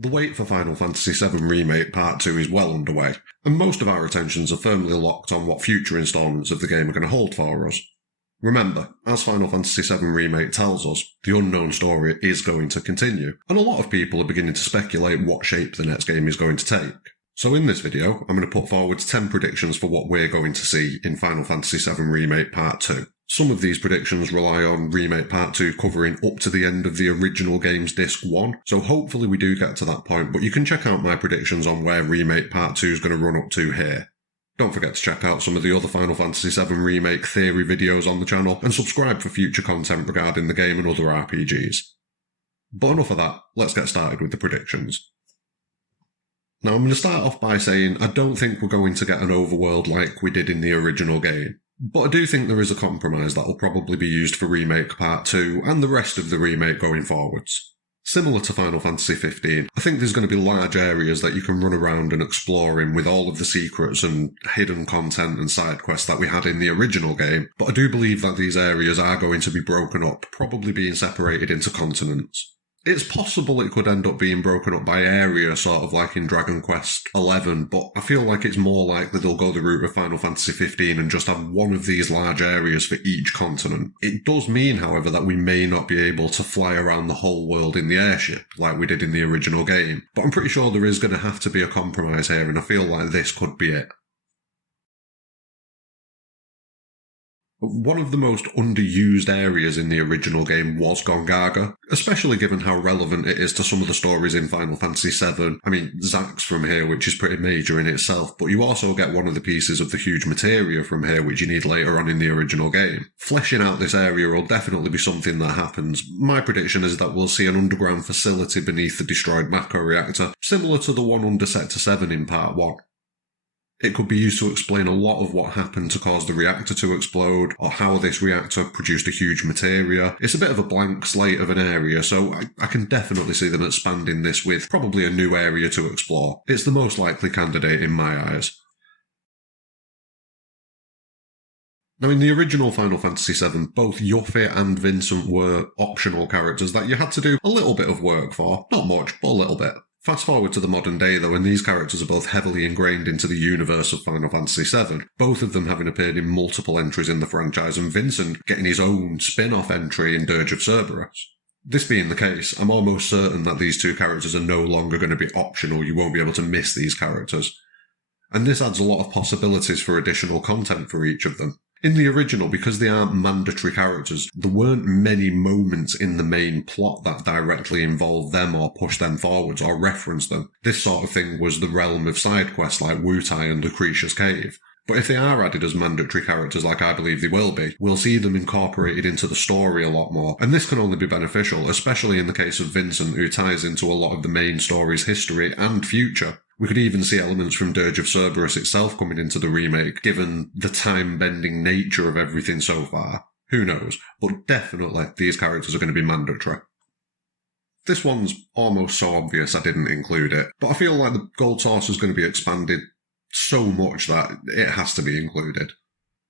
The wait for Final Fantasy VII Remake Part 2 is well underway, and most of our attentions are firmly locked on what future instalments of the game are going to hold for us. Remember, as Final Fantasy VII Remake tells us, the unknown story is going to continue, and a lot of people are beginning to speculate what shape the next game is going to take. So in this video, I'm going to put forward 10 predictions for what we're going to see in Final Fantasy VII Remake Part 2. Some of these predictions rely on Remake Part 2 covering up to the end of the original game's Disc 1, so hopefully we do get to that point, but you can check out my predictions on where Remake Part 2 is going to run up to here. Don't forget to check out some of the other Final Fantasy VII Remake theory videos on the channel, and subscribe for future content regarding the game and other RPGs. But enough of that, let's get started with the predictions. Now I'm going to start off by saying I don't think we're going to get an overworld like we did in the original game. But I do think there is a compromise that will probably be used for Remake Part 2 and the rest of the remake going forwards. Similar to Final Fantasy XV, I think there's going to be large areas that you can run around and explore in with all of the secrets and hidden content and side quests that we had in the original game, but I do believe that these areas are going to be broken up, probably being separated into continents. It's possible it could end up being broken up by area, sort of like in Dragon Quest XI, but I feel like it's more likely they'll go the route of Final Fantasy XV and just have one of these large areas for each continent. It does mean, however, that we may not be able to fly around the whole world in the airship, like we did in the original game, but I'm pretty sure there is going to have to be a compromise here, and I feel like this could be it. One of the most underused areas in the original game was Gongaga, especially given how relevant it is to some of the stories in Final Fantasy VII. I mean, Zack's from here, which is pretty major in itself, but you also get one of the pieces of the huge materia from here, which you need later on in the original game. Fleshing out this area will definitely be something that happens. My prediction is that we'll see an underground facility beneath the destroyed Mako reactor, similar to the one under Sector 7 in Part 1. It could be used to explain a lot of what happened to cause the reactor to explode, or how this reactor produced a huge materia. It's a bit of a blank slate of an area, so I can definitely see them expanding this with probably a new area to explore. It's the most likely candidate in my eyes. Now, in the original Final Fantasy VII, both Yuffie and Vincent were optional characters that you had to do a little bit of work for. Not much, but a little bit. Fast forward to the modern day though, and these characters are both heavily ingrained into the universe of Final Fantasy VII, both of them having appeared in multiple entries in the franchise, and Vincent getting his own spin-off entry in Dirge of Cerberus. This being the case, I'm almost certain that these two characters are no longer going to be optional. You won't be able to miss these characters. And this adds a lot of possibilities for additional content for each of them. In the original, because they aren't mandatory characters, there weren't many moments in the main plot that directly involved them or push them forwards or reference them. This sort of thing was the realm of side quests like Wutai and Lucretia's Cave. But if they are added as mandatory characters, like I believe they will be, we'll see them incorporated into the story a lot more, and this can only be beneficial, especially in the case of Vincent, who ties into a lot of the main story's history and future. We could even see elements from Dirge of Cerberus itself coming into the remake, given the time-bending nature of everything so far. Who knows? But definitely, these characters are going to be mandatory. This one's almost so obvious I didn't include it, but I feel like the Gold Source is going to be expanded so much that it has to be included.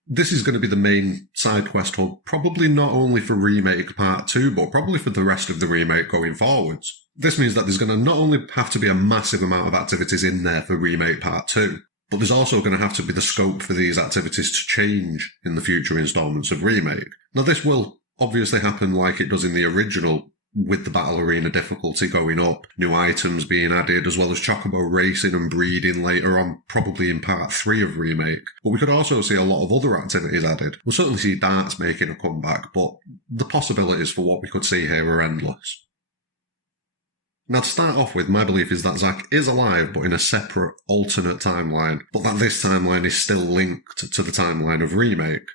This is going to be the main side quest hub, probably not only for Remake Part 2, but probably for the rest of the remake going forwards. This means that there's going to not only have to be a massive amount of activities in there for Remake Part 2, but there's also going to have to be the scope for these activities to change in the future installments of Remake. Now this will obviously happen like it does in the original, with the Battle Arena difficulty going up, new items being added, as well as Chocobo racing and breeding later on, probably in Part 3 of Remake. But we could also see a lot of other activities added. We'll certainly see darts making a comeback, but the possibilities for what we could see here are endless. Now to start off with, my belief is that Zack is alive, but in a separate, alternate timeline, but that this timeline is still linked to the timeline of Remake.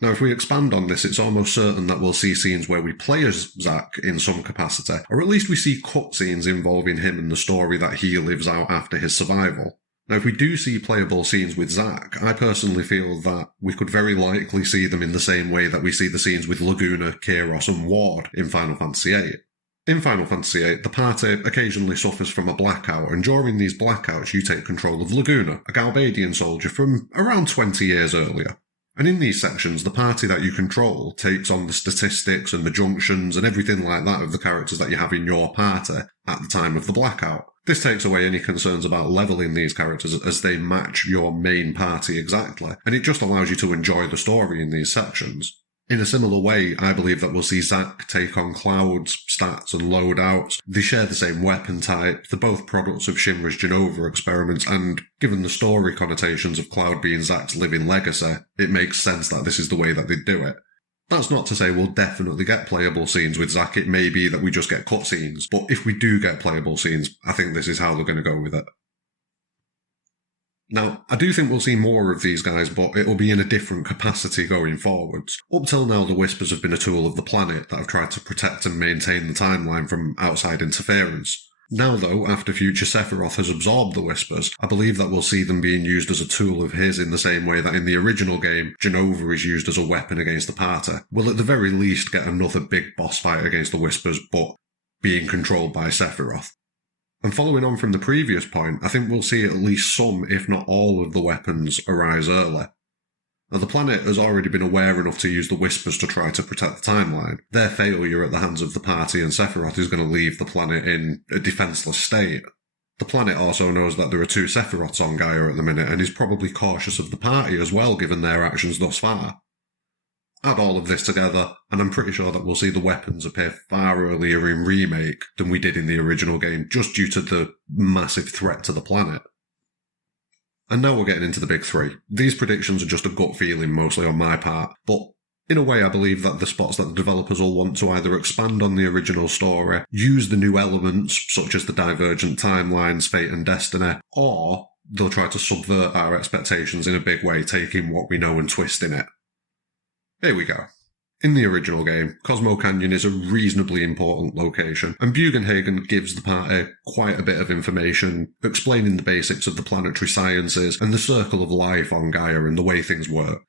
Now, if we expand on this, it's almost certain that we'll see scenes where we play as Zack in some capacity, or at least we see cutscenes involving him and the story that he lives out after his survival. Now, if we do see playable scenes with Zack, I personally feel that we could very likely see them in the same way that we see the scenes with Laguna, Kairos and Ward in Final Fantasy VIII. In Final Fantasy VIII, the party occasionally suffers from a blackout, and during these blackouts you take control of Laguna, a Galbadian soldier from around 20 years earlier. And in these sections, the party that you control takes on the statistics and the junctions and everything like that of the characters that you have in your party at the time of the blackout. This takes away any concerns about leveling these characters as they match your main party exactly, and it just allows you to enjoy the story in these sections. In a similar way, I believe that we'll see Zack take on Cloud's stats and loadouts. They share the same weapon type, they're both products of Shinra's Genova experiments, and given the story connotations of Cloud being Zack's living legacy, it makes sense that this is the way that they do it. That's not to say we'll definitely get playable scenes with Zack, it may be that we just get cutscenes, but if we do get playable scenes, I think this is how they're going to go with it. Now, I do think we'll see more of these guys, but it will be in a different capacity going forwards. Up till now, the Whispers have been a tool of the planet that have tried to protect and maintain the timeline from outside interference. Now, though, after future Sephiroth has absorbed the Whispers, I believe that we'll see them being used as a tool of his in the same way that in the original game, Genova is used as a weapon against the party. We'll at the very least get another big boss fight against the Whispers, but being controlled by Sephiroth. And following on from the previous point, I think we'll see at least some, if not all, of the weapons arise early. Now, the planet has already been aware enough to use the Whispers to try to protect the timeline. Their failure at the hands of the party and Sephiroth is going to leave the planet in a defenceless state. The planet also knows that there are two Sephiroths on Gaia at the minute and is probably cautious of the party as well, given their actions thus far. Add all of this together, and I'm pretty sure that we'll see the weapons appear far earlier in Remake than we did in the original game, just due to the massive threat to the planet. And now we're getting into the big three. These predictions are just a gut feeling mostly on my part, but in a way I believe that the spots that the developers will want to either expand on the original story, use the new elements such as the divergent timelines, fate and destiny, or they'll try to subvert our expectations in a big way, taking what we know and twisting it. Here we go. In the original game, Cosmo Canyon is a reasonably important location, and Bugenhagen gives the party quite a bit of information, explaining the basics of the planetary sciences and the circle of life on Gaia and the way things work.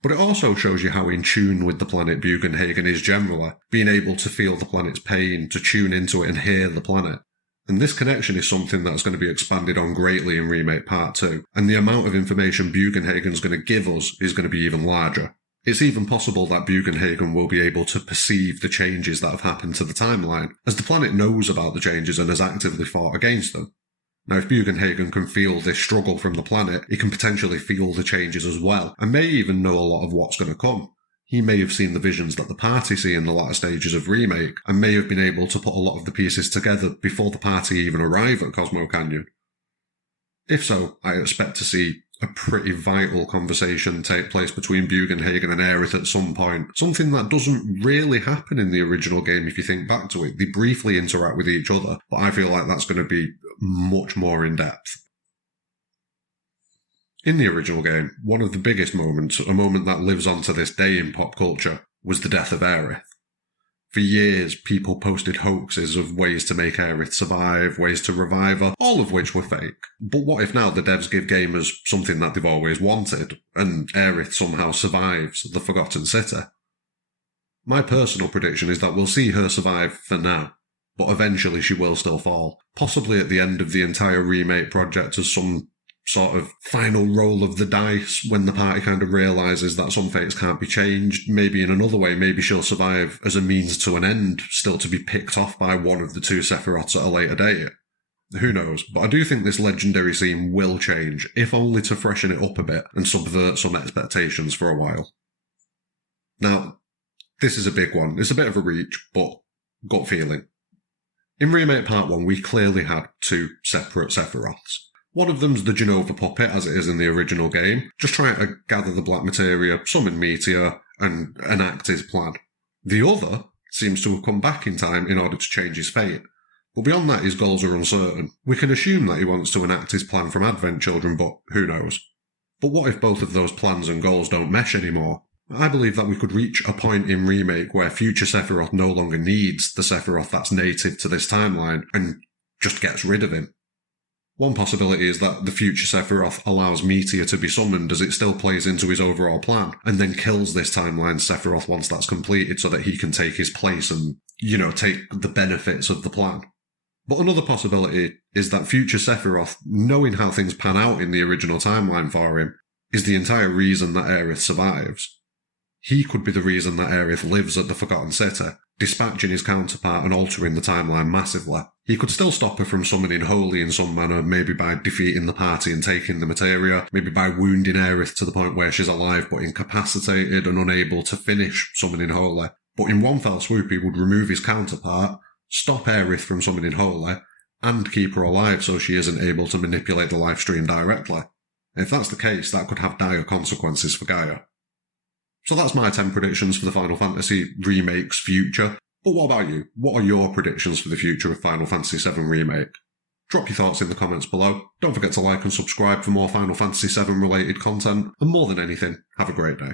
But it also shows you how in tune with the planet Bugenhagen is generally, being able to feel the planet's pain, to tune into it and hear the planet. And this connection is something that's going to be expanded on greatly in Remake Part 2, and the amount of information Bugenhagen's going to give us is going to be even larger. It's even possible that Bugenhagen will be able to perceive the changes that have happened to the timeline, as the planet knows about the changes and has actively fought against them. Now, if Bugenhagen can feel this struggle from the planet, he can potentially feel the changes as well, and may even know a lot of what's going to come. He may have seen the visions that the party see in the latter stages of Remake, and may have been able to put a lot of the pieces together before the party even arrive at Cosmo Canyon. If so, I expect to see a pretty vital conversation take place between Bugenhagen and Aerith at some point. Something that doesn't really happen in the original game if you think back to it. They briefly interact with each other, but I feel like that's going to be much more in depth. In the original game, one of the biggest moments, a moment that lives on to this day in pop culture, was the death of Aerith. For years, people posted hoaxes of ways to make Aerith survive, ways to revive her, all of which were fake. But what if now the devs give gamers something that they've always wanted, and Aerith somehow survives the Forgotten City? My personal prediction is that we'll see her survive for now, but eventually she will still fall, possibly at the end of the entire remake project as some sort of final roll of the dice when the party kind of realises that some fates can't be changed. Maybe in another way, maybe she'll survive as a means to an end, still to be picked off by one of the two Sephiroths at a later date. Who knows? But I do think this legendary scene will change, if only to freshen it up a bit and subvert some expectations for a while. Now, this is a big one. It's a bit of a reach, but gut feeling. In Remake Part 1, we clearly had two separate Sephiroths. One of them's the Genova puppet, as it is in the original game, just trying to gather the black materia, summon Meteor, and enact his plan. The other seems to have come back in time in order to change his fate. But beyond that, his goals are uncertain. We can assume that he wants to enact his plan from Advent Children, but who knows? But what if both of those plans and goals don't mesh anymore? I believe that we could reach a point in Remake where future Sephiroth no longer needs the Sephiroth that's native to this timeline, and just gets rid of him. One possibility is that the future Sephiroth allows Meteor to be summoned as it still plays into his overall plan, and then kills this timeline's Sephiroth once that's completed so that he can take his place and, take the benefits of the plan. But another possibility is that future Sephiroth, knowing how things pan out in the original timeline for him, is the entire reason that Aerith survives. He could be the reason that Aerith lives at the Forgotten City, dispatching his counterpart and altering the timeline massively. He could still stop her from summoning Holy in some manner, maybe by defeating the party and taking the materia, maybe by wounding Aerith to the point where she's alive but incapacitated and unable to finish summoning Holy. But in one fell swoop he would remove his counterpart, stop Aerith from summoning Holy, and keep her alive so she isn't able to manipulate the life stream directly. If that's the case, that could have dire consequences for Gaia. So that's my 10 predictions for the Final Fantasy Remake's future. But what about you? What are your predictions for the future of Final Fantasy VII Remake? Drop your thoughts in the comments below. Don't forget to like and subscribe for more Final Fantasy VII related content. And more than anything, have a great day.